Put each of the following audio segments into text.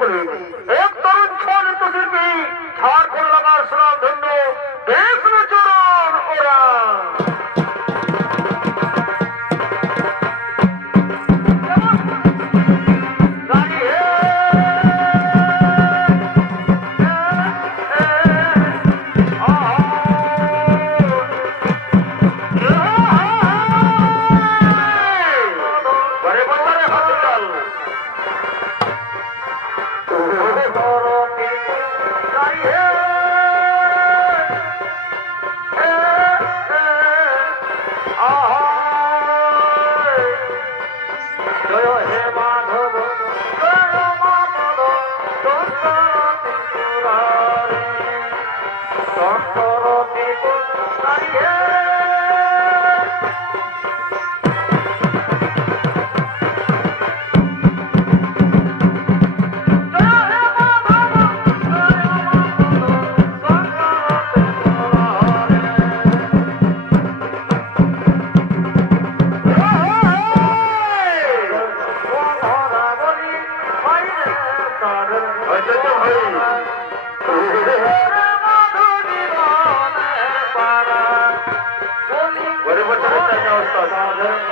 তৈরি হলে এক তরুণ চলন্ত শিল্পী ঝাড়খণ্ড লাগার সুনাম ধন্য বিষ্ণুচরণ ওরা। What about the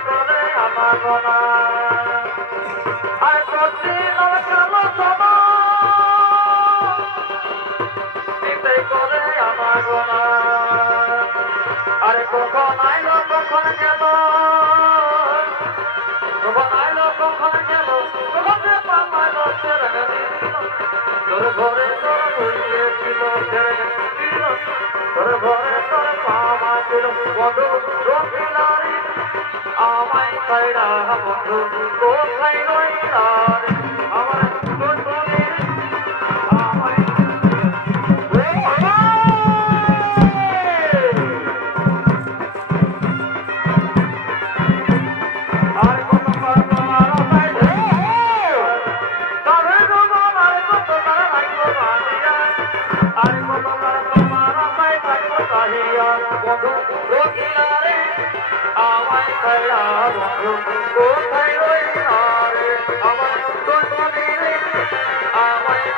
করে আমার গলা। আর প্রতিদিন কালো সবা নিতে করে আমার গলা। আরে কখন আইল, কখন গেল? কখন আইল, কখন গেল? কখন যে পামার ছেড়ে দিল। তোর ঘরে তোর ঘুরিয়েছিল ছেড়ে দিল। তোর ঘরে তোর পামা ছিল বন্ধু রখিলা আমায় কইরা বন্ধু কোথায় রইলা আমার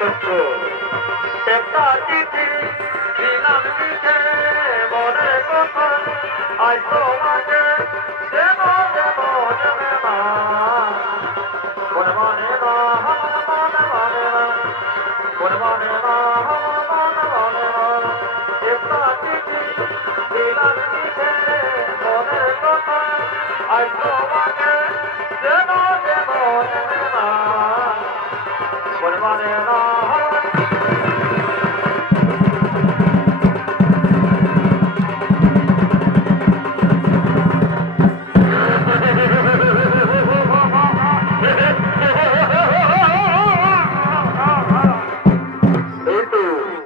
পুত্র একটা চিঠি দিলাম দিতে মনে কথা, আজ তোমাকে দেব দেব, দেবে মা মনে মনে মা, মনে মনে মা, মনে মনে মা, মনে মনে মা। একটা চিঠি দিলাম দিতে মনে কথা, আজ